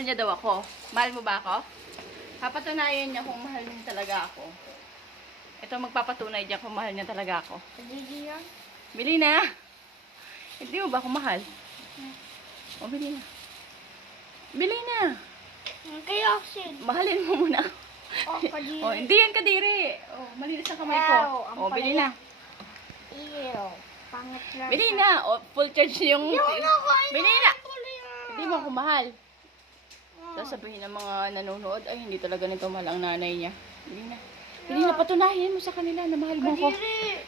mahal niya daw ako. Mahal mo ba ako? Papatunayan niya kung mahal niya talaga ako. Ito magpapatunay diyan kung mahal niya talaga ako. Bili yan? Bili na. Hindi mo ba ako mahal? O, bili na. Bili na. Kaya kasi. Mahalin mo muna. Oh, kadiri. O, hindi yan kadiri. O, malinis ang kamay ko. O, bili na. Iyo. Pangit na. Bili na. O, full charge yung... Bili na. Hindi mo ako mahal. Sasabihin ng mga nanonood, ay hindi talaga nito mahal ang nanay niya. Bili na. Bili na, patunayan mo sa kanila na mahal mo ko.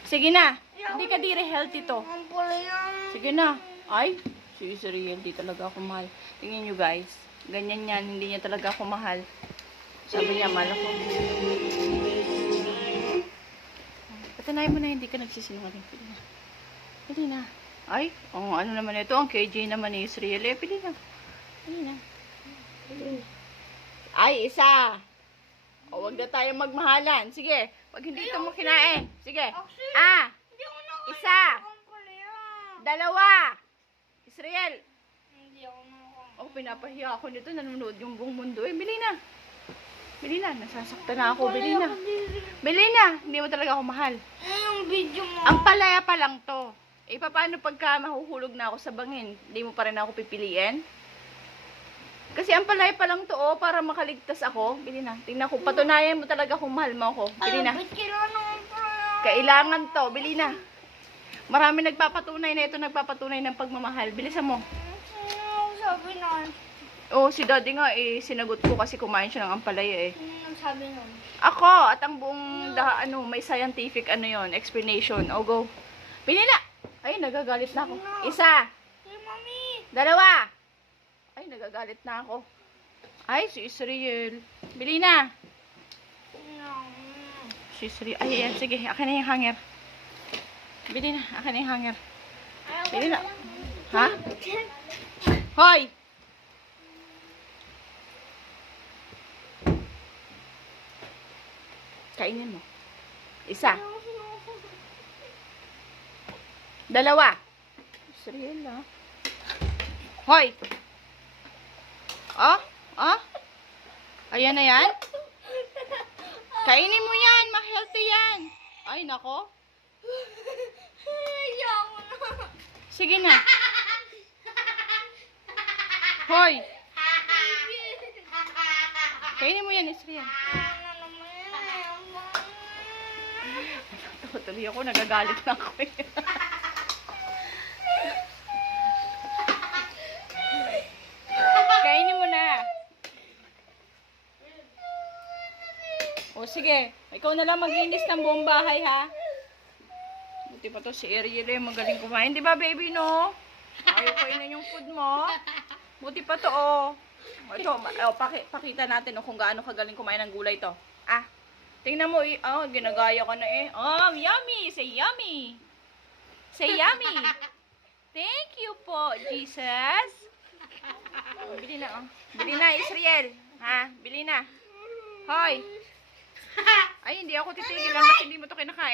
Sige na. Hindi kadiri, healthy to. Sige na. Ay, si Riel, hindi talaga ako mahal. Tingnan nyo guys. Ganyan yan, hindi niya talaga ako mahal. Sabi niya, mahal ako. Patunayan mo na hindi ka nagsisinungaling. Pili na. Pili na. Ay, ano naman ito? Ang KJ naman ni Israel. Pili na. Pili na. Ay, isa. O, wag na tayong magmahalan. Sige, pag hindi ito mo kinain. Sige. Isa. Dalawa. Israel. Oh, pinapahiya ako nito. Nanonood yung buong mundo. Bili na. Bili na. Nasasaktan na ako. Bili na. Bili na. Hindi mo talaga ako mahal. Yung video mo. Ang palaya pa lang to. Paano pagka mahuhulog na ako sa bangin? Hindi mo pa rin ako pipiliin? Kasi ang palaya pa lang to, para makaligtas ako. Bili na. Tingnan ko. Patunayan mo talaga kung mahal mo ako. Bili na. Kailangan to. Bili na. Marami nagpapatunay na ito. Nagpapatunay ng pagmamahal. Bilisan mo. Sabi nun. Si daddy nga sinagot ko kasi kumain siya ng ampalaya Sabi nun. Ako at ang buong may scientific explanation. Go. Bili na. Ay, nagagalit na ako. Isa. Hey, Mami. Dalawa. Ay, nagagalit na ako. Ay, si Israel. Bili na. Si Israel. Ay, yan. Sige, akin na yung hanger. Bili na. Akin na yung hanger. Bili na. Ha? Hoy! Kainin mo. Isa. Dalawa. Israel, Hoy! Ayan na yan. Kainin mo yan. Ma-healthy yan. Ay, nako. Sige na. Hoy! Kainin mo yan, Israel. Tuloy ako, nagagalit na ako. Kainin mo na. O sige, ikaw na lang maglinis ng buong bahay ha. Buti pa to si Ariel magaling kumain. Di ba baby no? Ayaw kainin yung food mo. Buti pa to Ito, pakita natin kung gaano kagaling kumain ng gulay to. Tingnan mo ginagaya ka na yummy! Say yummy! Say yummy! Thank you po, Jesus! Bili na, Bili na, Israel. Bili na. Hoy! Ay, hindi ako titigil lang kasi hindi mo to kinakain.